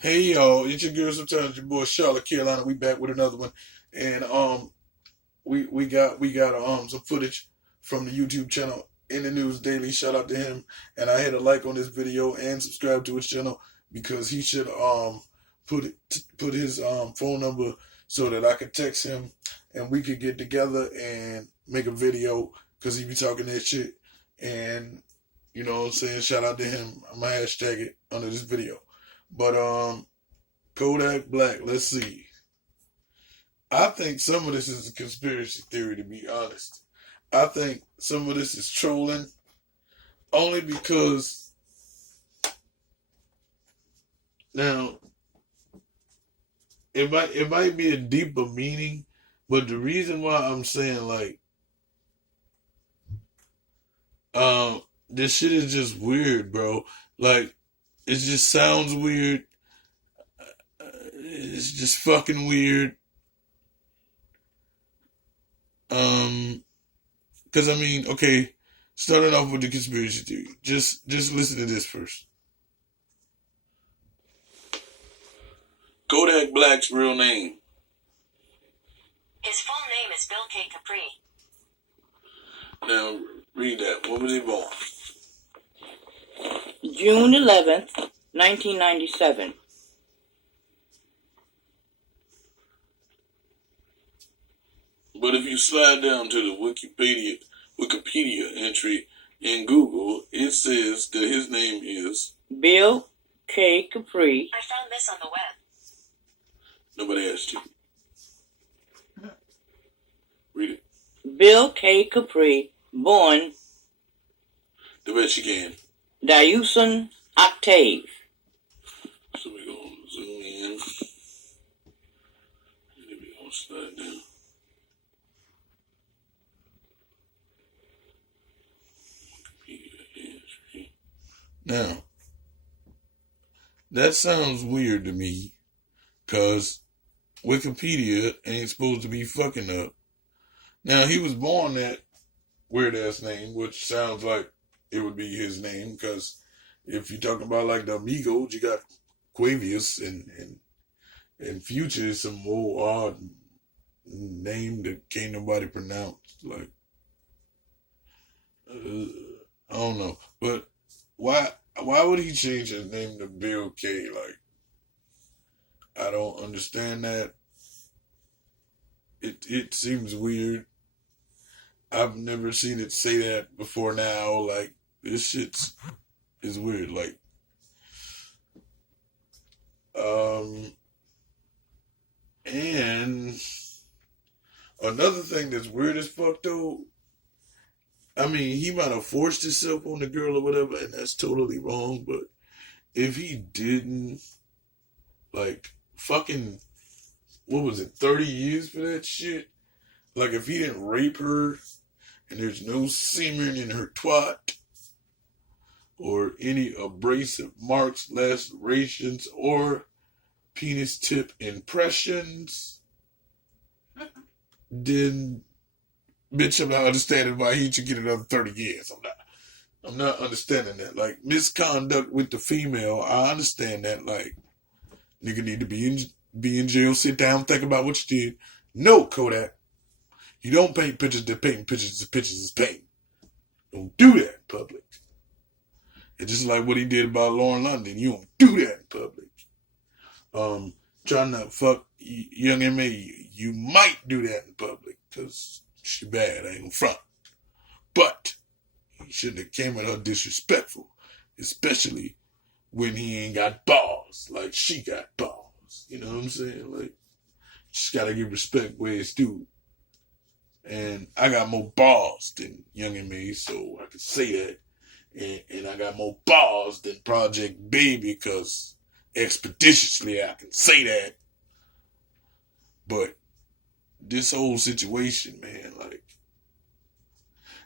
Hey y'all, it's your girl. Sometimes your boy Charlotte Carolina. We back with another one, and we got some footage from the YouTube channel in the news daily. Shout out to him, and I hit a like on this video and subscribe to his channel because he should put his phone number so that I could text him and we could get together and make a video because he be talking that shit, and you know what I'm saying. Shout out to him. I'm gonna hashtag it under this video. But Kodak Black, let's see. I think some of this is a conspiracy theory, to be honest. I think some of this is trolling, only because now it might be a deeper meaning, but the reason why I'm saying this shit is just weird, bro. Like it just sounds weird. It's just fucking weird. Um, because I mean, okay, starting off with the conspiracy theory. Just listen to this first. Kodak Black's real name. His full name is Bill K. Capri. Now read that. When was he born? June 11th, 1997. But if you slide down to the Wikipedia entry in Google, it says that his name is Bill K. Capri. I found this on the web. nobody asked you. Read it. Bill K. Capri, born The best you can. Diuson Octave. So we're gonna zoom in. And then we're gonna slide down. Wikipedia entry. Now, that sounds weird to me, cause Wikipedia ain't supposed to be fucking up. Now he was born that weird ass name, which sounds like it would be his name, because if you're talking about like the Amigos, you got Quavius and Future is some old odd name that can't nobody pronounce. Like I don't know, but why would he change his name to Bill K? Like I don't understand that. It seems weird. I've never seen it say that before now. Like this shit's is weird. Like and another thing that's weird as fuck though. I mean, he might have forced himself on the girl or whatever, and that's totally wrong. But if he didn't, like, fucking, what was it, 30 years for that shit? Like, if he didn't rape her, and there's no semen in her twat, or any abrasive marks, lacerations, or penis tip impressions, then, bitch, I'm not understanding why he should get another 30 years. I'm not understanding that. Like, misconduct with the female, I understand that. Like, nigga need to be in jail, sit down, think about what you did. No, Kodak. You don't paint pictures to paint pictures to pictures is paint. Don't do that in public. It's just like what he did about Lauren London. You don't do that in public. Trying to fuck young M.A. You might do that in public because she bad. I ain't gonna front. But he shouldn't have came at her disrespectful, especially when he ain't got balls like she got balls. You know what I'm saying? Like, just gotta give respect where it's due. And I got more balls than Young M.A., so I can say that. And I got more balls than Project Baby, because expeditiously I can say that. But this whole situation, man, like,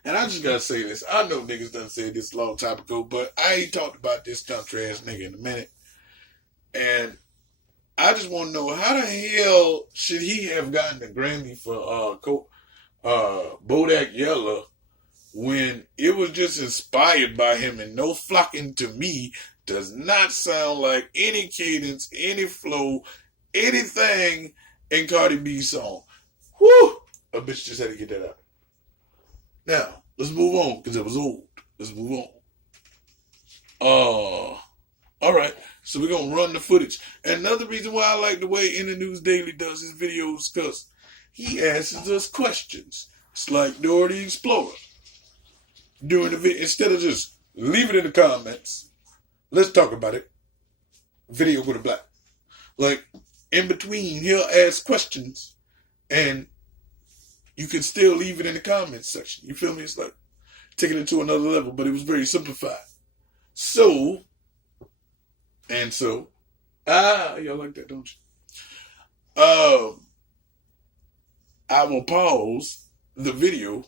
and I just gotta say this. I know niggas done said this a long time ago, but I ain't talked about this country ass nigga in a minute. And I just want to know, how the hell should he have gotten the Grammy for Bodak Yellow when it was just inspired by him and no flocking to me does not sound like any cadence, any flow, anything in Cardi B's song. Whew! A bitch just had to get that out. Now, let's move on, because it was old. Let's move on. Alright, so we're going to run the footage. And another reason why I like the way In the News Daily does his videos, because he asks us questions. It's like Dora the Explorer. During the video, instead of just leave it in the comments, let's talk about it. Video Kodak Black. Like, in between, he'll ask questions, and you can still leave it in the comments section. You feel me? It's like taking it to another level, but it was very simplified. So, y'all like that, don't you? I will pause the video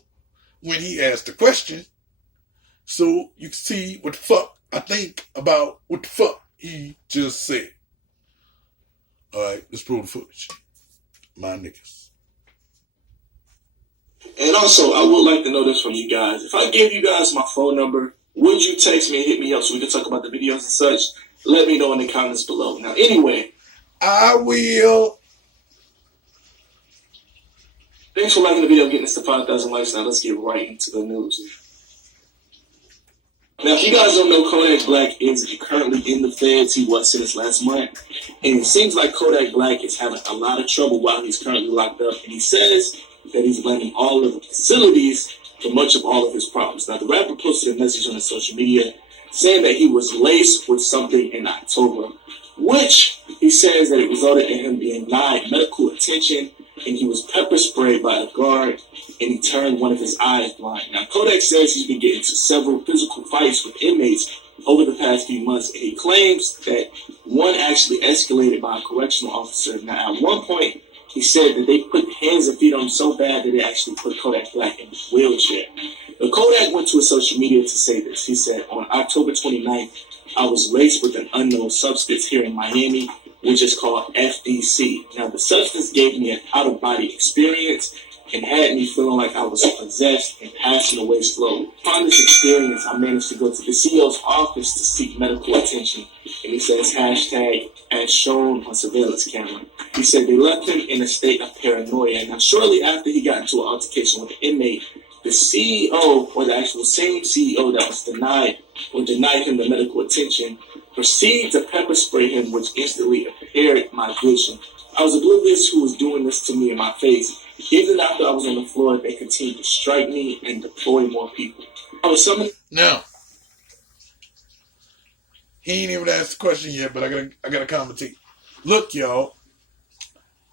when he asked the question, so you can see what the fuck I think about what the fuck he just said. Alright, let's roll the footage. My niggas. And also, I would like to know this from you guys. If I gave you guys my phone number, would you text me and hit me up so we can talk about the videos and such? Let me know in the comments below. Now, anyway, I will. Thanks for liking the video, getting us to 5,000 likes. Now, let's get right into the news. Now, if you guys don't know, Kodak Black is currently in the feds. He was sentenced last month. And it seems like Kodak Black is having a lot of trouble while he's currently locked up. And he says that he's blaming all of the facilities for much of all of his problems. Now, the rapper posted a message on his social media saying that he was laced with something in October, which he says that it resulted in him being denied medical attention, and he was pepper sprayed by a guard, and he turned one of his eyes blind. Now, Kodak says he's been getting into several physical fights with inmates over the past few months, and he claims that one actually escalated by a correctional officer. Now, at one point, he said that they put hands and feet on him so bad that they actually put Kodak Black in a wheelchair. Now, Kodak went to his social media to say this. He said, on October 29th, I was laced with an unknown substance here in Miami, which is called FDC. Now, the substance gave me an out-of-body experience and had me feeling like I was possessed and passing away slowly. Upon this experience, I managed to go to the CEO's office to seek medical attention. And he says, hashtag, as shown on surveillance camera. He said they left him in a state of paranoia. Now, shortly after he got into an altercation with the inmate, the CEO, or the actual same CEO that was denied him the medical attention, proceeded to pepper spray him, which instantly impaired my vision. I was oblivious who was doing this to me in my face. Even after I was on the floor, they continued to strike me and deploy more people. I was summoned. Now, he ain't even asked the question yet, but I gotta commentate. Look, y'all,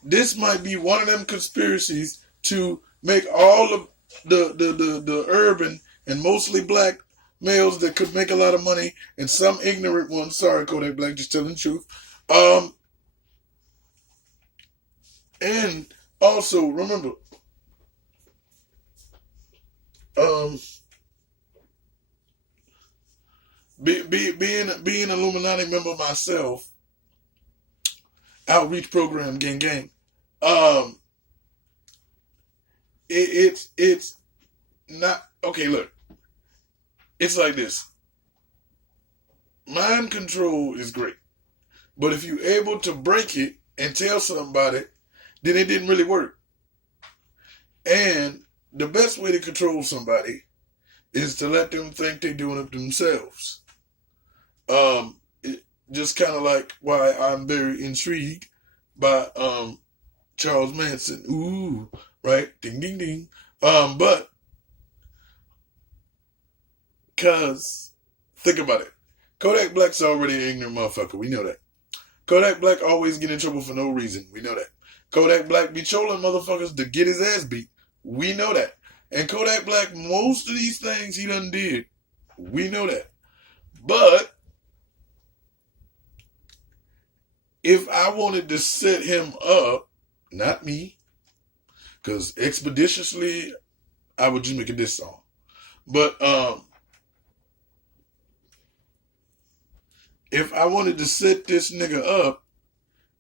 this might be one of them conspiracies to make all of the urban and mostly black males that could make a lot of money, and some ignorant ones, sorry Kodak Black, just telling the truth, and also remember, being an Illuminati member myself, outreach program, gang, it's not okay. Look, it's like this. Mind control is great, but if you're able to break it and tell somebody, then it didn't really work. And the best way to control somebody is to let them think they're doing it themselves. Just kind of like why I'm very intrigued by Charles Manson. Ooh, right? Ding, ding, ding. But, because, think about it. Kodak Black's already an ignorant motherfucker. We know that. Kodak Black always get in trouble for no reason. We know that. Kodak Black be trolling motherfuckers to get his ass beat. We know that. And Kodak Black, most of these things he done did. We know that. But if I wanted to set him up, not me, because expeditiously I would just make a diss song. But if I wanted to set this nigga up,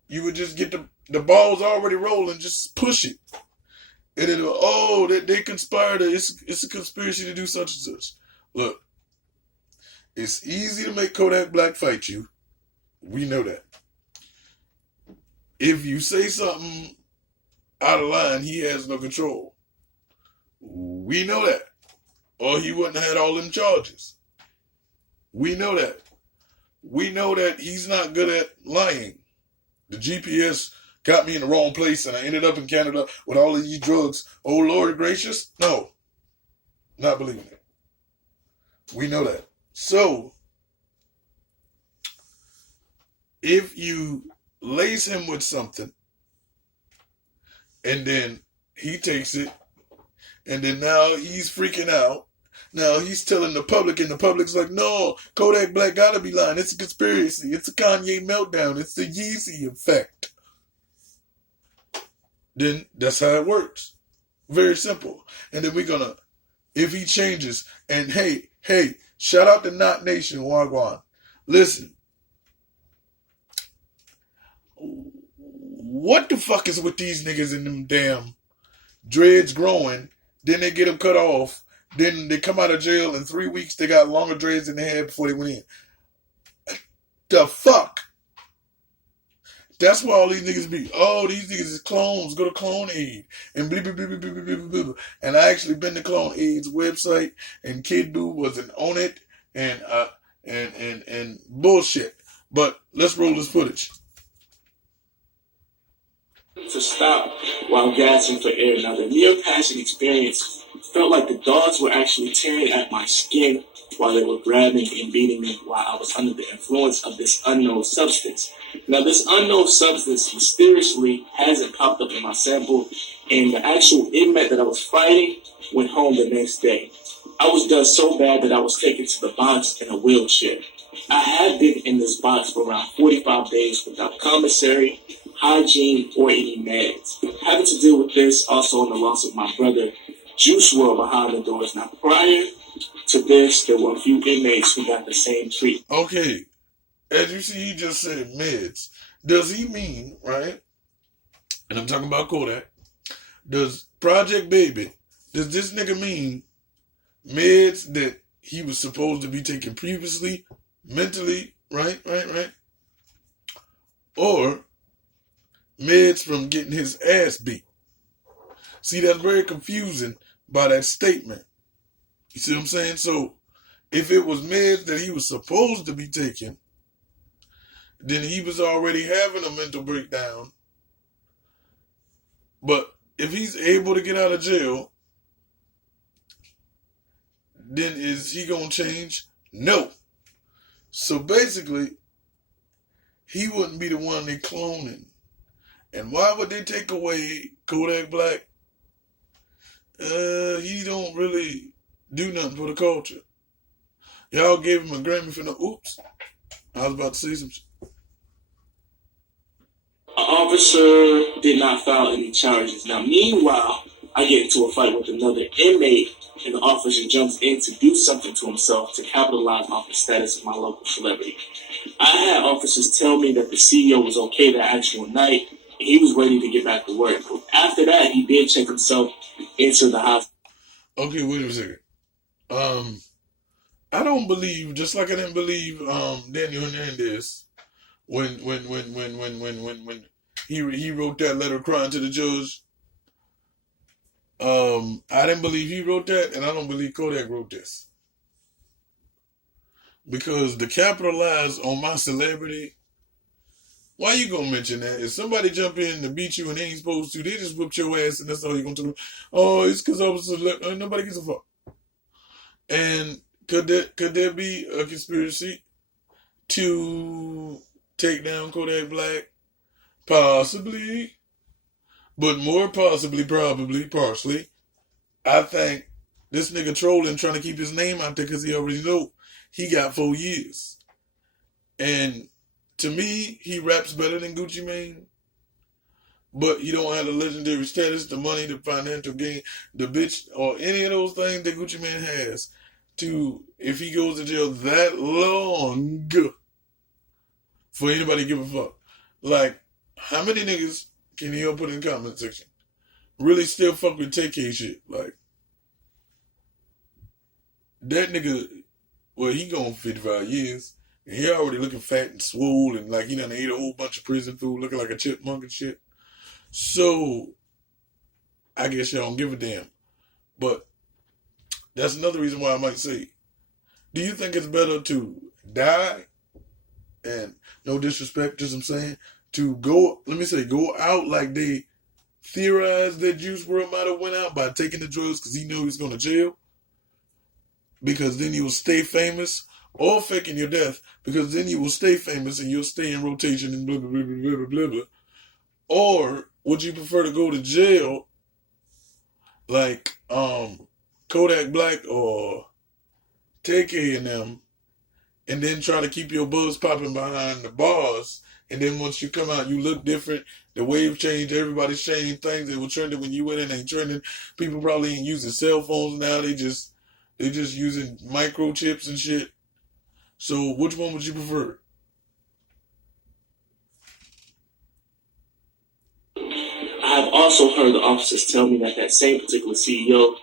you would just get the balls already rolling, just push it. And it'll, they conspired, it's a conspiracy to do such and such. Look, It's easy to make Kodak Black fight you. We know that. If you say something out of line, he has no control. We know that. Or he wouldn't have had all them charges. We know that. We know that he's not good at lying. The GPS got me in the wrong place and I ended up in Canada with all of these drugs. Oh, Lord gracious. No. Not believing it. We know that. So, if you lace him with something and then he takes it and then now he's freaking out. Now he's telling the public and the public's like, no, Kodak Black gotta be lying. It's a conspiracy. It's a Kanye meltdown. It's the Yeezy effect. Then that's how it works. Very simple. And then we're gonna, if he changes, and hey, shout out to Not Nation, Wagwan. Listen. What the fuck is with these niggas in them damn dreads growing? Then they get them cut off. Then they come out of jail in 3 weeks. They got longer dreads than they had before they went in. The fuck? That's why all these niggas be, oh, these niggas is clones. Go to Clone Aid. And blah, blah, blah, blah, blah, blah, blah, blah. And I actually been to Clone Aid's website and Kid Boo wasn't on it and bullshit. But let's roll this footage. To stop while gasping for air. Now, the near passing experience felt like the dogs were actually tearing at my skin while they were grabbing and beating me while I was under the influence of this unknown substance. Now, this unknown substance mysteriously hasn't popped up in my sample, and the actual inmate that I was fighting went home the next day. I was done so bad that I was taken to the box in a wheelchair. I had been in this box for around 45 days without commissary, hygiene, or any meds. Having to deal with this also on the loss of my brother, Juice WRLD, behind the doors. Now, prior to this, there were a few inmates who got the same treatment. Okay, as you see, he just said meds. Does he mean, right, and I'm talking about Kodak, does Project Baby, does this nigga mean meds that he was supposed to be taking previously, mentally, right, or meds from getting his ass beat? See, that's very confusing by that statement. You see what I'm saying? So, if it was meds that he was supposed to be taking, then he was already having a mental breakdown. But if he's able to get out of jail, then is he going to change? No. So basically, he wouldn't be the one they cloning. And why would they take away Kodak Black? He don't really do nothing for the culture. Y'all gave him a Grammy for no oops. I was about to say some shit. An officer did not file any charges. Now, meanwhile, I get into a fight with another inmate, and the officer jumps in to do something to himself to capitalize off the status of my local celebrity. I had officers tell me that the CEO was okay that actual night, and he was ready to get back to work. But after that, he did check himself into the hospital. Okay, wait a second. I don't believe, just like I didn't believe Daniel Hernandez when he wrote that letter crying to the judge. I didn't believe he wrote that, and I don't believe Kodak wrote this. Because to capitalize on my celebrity, why you gonna mention that? If somebody jump in to beat you and they ain't supposed to, they just whipped your ass and that's all you're gonna tell them. Oh, it's because I was a celebrity. Nobody gives a fuck. And could there be a conspiracy to take down Kodak Black? Possibly. But more possibly, probably, partially, I think this nigga trolling trying to keep his name out there because he already know he got 4 years. And to me, he raps better than Gucci Mane. But he don't have the legendary status, the money, the financial gain, the bitch, or any of those things that Gucci Mane has to, if he goes to jail that long, for anybody to give a fuck. Like, how many niggas can you put in the comment section? Really still fuck with TK shit. Like, that nigga Well, he gone 55 years. And he already looking fat and swole and like he done ate a whole bunch of prison food looking like a chipmunk and shit. So, I guess y'all don't give a damn. But that's another reason why I might say, do you think it's better to die and no disrespect, just I'm saying, to go, let me say, go out like they theorized that Juice WRLD might have went out by taking the drugs because he knew he was going to jail because then you will stay famous, or faking your death because then you will stay famous and you'll stay in rotation and blah, blah, blah, blah, blah, blah, blah. Or would you prefer to go to jail like Kodak Black or TK and them and then try to keep your buzz popping behind the bars, and then once you come out, you look different. The wave changed. Everybody's changing things that were trending when you went in. Ain't trending. People probably ain't using cell phones now. They just using microchips and shit. So which one would you prefer? I've also heard the officers tell me that same particular CEO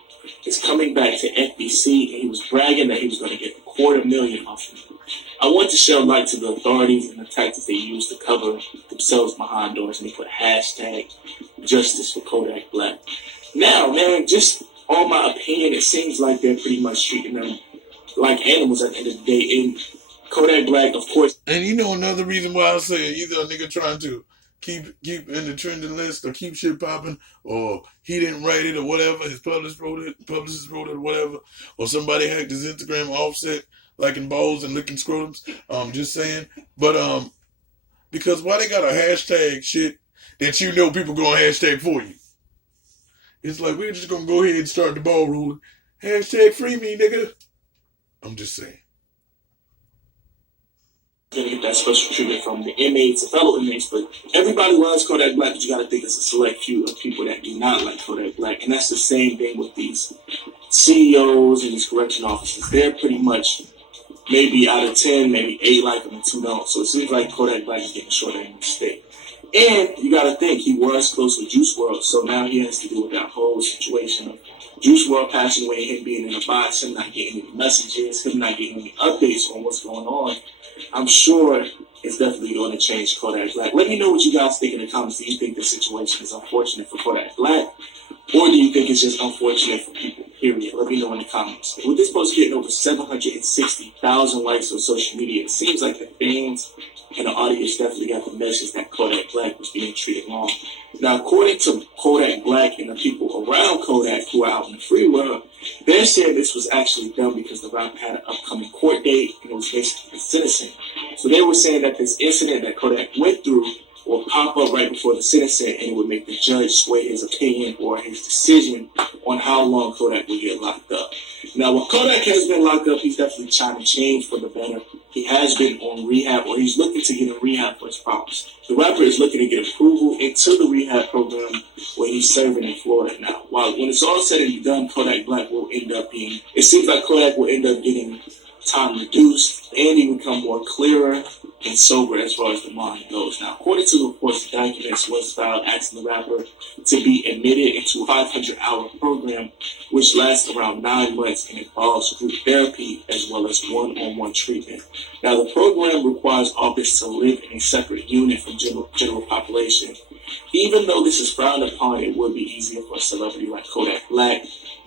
is coming back to FBC, and he was bragging that he was going to get $250,000 off him. I want to shed light to the authorities and the tactics they use to cover themselves behind doors, and they put hashtag justice for Kodak Black. Now, man, just on my opinion, it seems like they're pretty much treating them like animals at the end of the day. And Kodak Black, of course. And you know another reason why I say either a nigga trying to keep in the trending list or keep shit popping, or he didn't write it or whatever, his publicist wrote it or whatever, or somebody hacked his Instagram offset liking balls and licking scrotums. Just saying. But because why they got a hashtag shit that you know people going hashtag for you? It's like we're just gonna go ahead and start the ball rolling. Hashtag free me, nigga. I'm just saying. Going to get that special treatment from the inmates and fellow inmates, but everybody loves Kodak Black, but you got to think it's a select few of people that do not like Kodak Black, and that's the same thing with these CEOs and these correction officers. They're pretty much maybe out of 10, maybe 8 like him and 2 don't. So it seems like Kodak Black is getting short end of the stick. And you got to think he was close with Juice WRLD, so now he has to deal with that whole situation of Juice WRLD passing away, him being in a box, him not getting any messages, him not getting any updates on what's going on. I'm sure it's definitely going to change Kodak Black. Let me know what you guys think in the comments. Do you think this situation is unfortunate for Kodak Black? Or do you think it's just unfortunate for people, period? Let me know in the comments. With this post getting over 760,000 likes on social media, it seems like the fans and the audience definitely got the message that Kodak Black was being treated wrong. Now, according to Kodak Black and the people around Kodak who are out in the free world, they're saying this was actually done because the rapper had an upcoming court date and it was basically sentencing. So they were saying that this incident that Kodak went through will pop up right before the sentencing, and it would make the judge sway his opinion or his decision on how long Kodak would get locked up. Now, when Kodak has been locked up, he's definitely trying to change for the better. He has been on rehab, or he's looking to get in rehab for his problems. The rapper is looking to get approval into the rehab program where he's serving in Florida now. While when it's all said and done, Kodak Black will end up being, it seems like Kodak will end up getting time reduced and he become more clearer and sober as far as the mind goes. Now, according to the reports, the documents was filed asking the rapper to be admitted into a 500-hour program, which lasts around 9 months and involves group therapy as well as one-on-one treatment. Now, the program requires artists to live in a separate unit from general population. Even though this is frowned upon, it would be easier for a celebrity like Kodak Black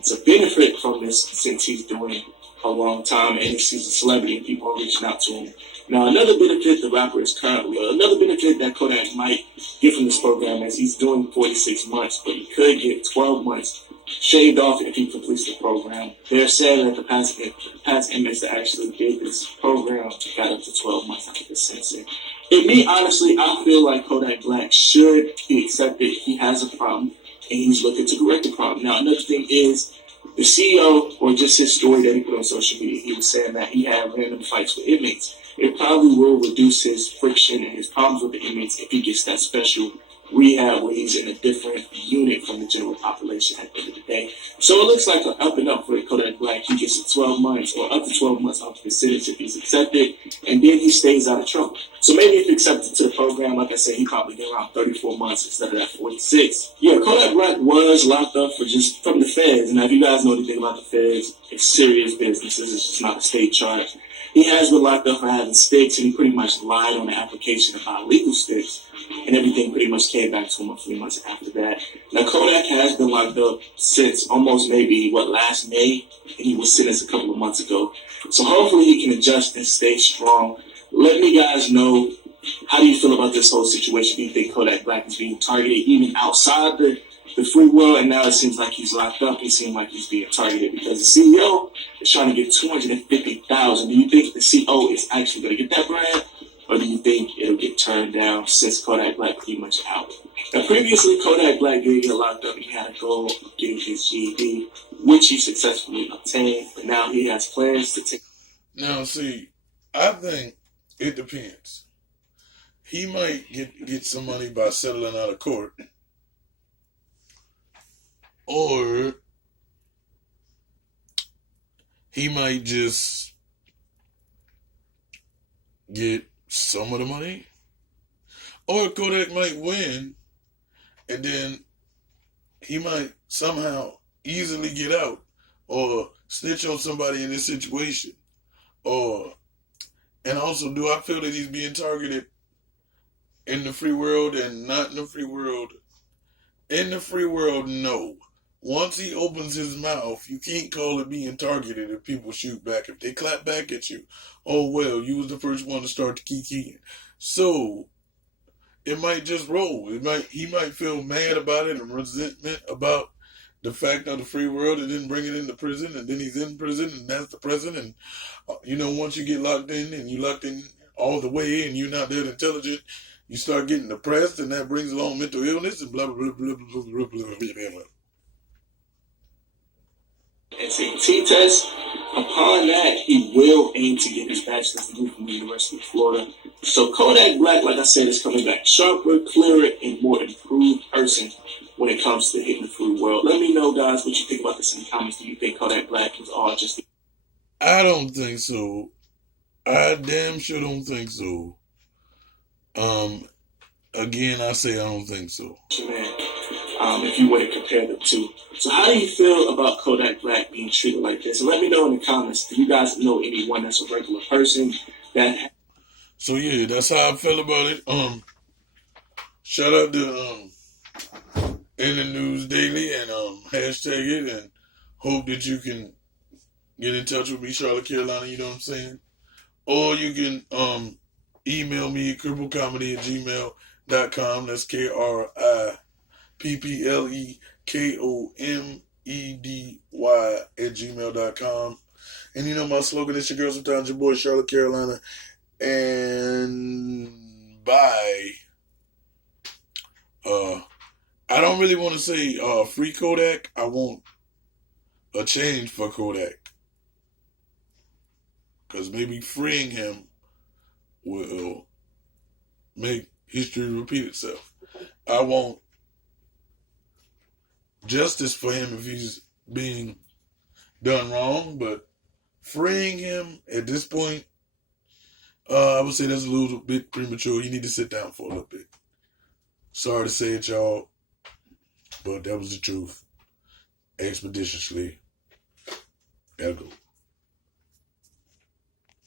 to benefit from this since he's doing a long time and he's a celebrity and people are reaching out to him. Now, another benefit that Kodak might get from this program is he's doing 46 months, but he could get 12 months shaved off if he completes the program. They're saying that the past inmates that actually did this program got up to 12 months after the sentencing. And me, honestly, I feel like Kodak Black should be accepted. He has a problem, and he's looking to correct the problem. Now, another thing is, the CEO, or just his story that he put on social media, he was saying that he had random fights with inmates. It probably will reduce his friction and his problems with the inmates if he gets that special rehab where he's in a different unit from the general population at the end of the day. So it looks like an up and up for Kodak Black. He gets 12 months or up to 12 months off his sentence if he's accepted, and then he stays out of trouble. So maybe if accepted to the program, like I said, he probably get around 34 months instead of that 46. Yeah, Kodak Black was locked up from the feds. Now, if you guys know anything about the feds, it's serious business. This is just not a state charge. He has been locked up for having sticks, and he pretty much lied on the application about legal sticks, and everything pretty much came back to him a few months after that. Now, Kodak has been locked up since almost maybe, last May, and he was sentenced a couple of months ago. So hopefully he can adjust and stay strong. Let me guys know, how do you feel about this whole situation? Do you think Kodak Black is being targeted even outside the free world, and now it seems like he's locked up? He seems like he's being targeted because the CEO is trying to get $250,000. Do you think the CEO is actually going to get that brand, or do you think it'll get turned down since Kodak Black pretty much out? Now, previously, Kodak Black did get locked up. He had a goal of getting his GED, which he successfully obtained, but now he has plans to take. Now, see, I think it depends. He might get some money by settling out of court, or he might just get some of the money. Or Kodak might win, and then he might somehow easily get out or snitch on somebody in this situation. And also, do I feel that he's being targeted in the free world and not in the free world? In the free world, no. Once he opens his mouth, you can't call it being targeted if people shoot back. If they clap back at you, oh well, you was the first one to start the kikiing. So it might just roll. He might feel mad about it and resentment about the fact of the free world and then bring it into prison, and then he's in prison and that's the prison. And once you get locked in and you locked in all the way and you're not that intelligent, you start getting depressed, and that brings along mental illness and blah, blah, blah, blah, blah, blah, blah, blah, blah. SAT test. Upon that, he will aim to get his bachelor's degree from the University of Florida. So Kodak Black, like I said, is coming back sharper, clearer, and more improved person when it comes to hitting the free world. Let me know, guys, what you think about this in the comments. Do you think Kodak Black was all just... I don't think so. I damn sure don't think so. Again, I say I don't think so. Man, if you were to compare the two. So how do you feel about Kodak Black being treated like this? And let me know in the comments, do you guys know anyone that's a regular person that... So yeah, that's how I feel about it. Shout out to In the News Daily and hashtag it, and hope that you can get in touch with me, Charlotte, Carolina, you know what I'm saying? Or you can email me at cripplecomedy@gmail.com. That's KRIPPLEKOMEDY@gmail.com. And my slogan is your girl, sometimes your boy, Charlotte, Carolina. And bye. I don't really want to say free Kodak. I want a change for Kodak. Because maybe freeing him will make history repeat itself. I want justice for him if he's being done wrong, but freeing him at this point, I would say that's a little bit premature. You need to sit down for a little bit. Sorry to say it, y'all, but that was the truth. Expeditiously. Gotta go.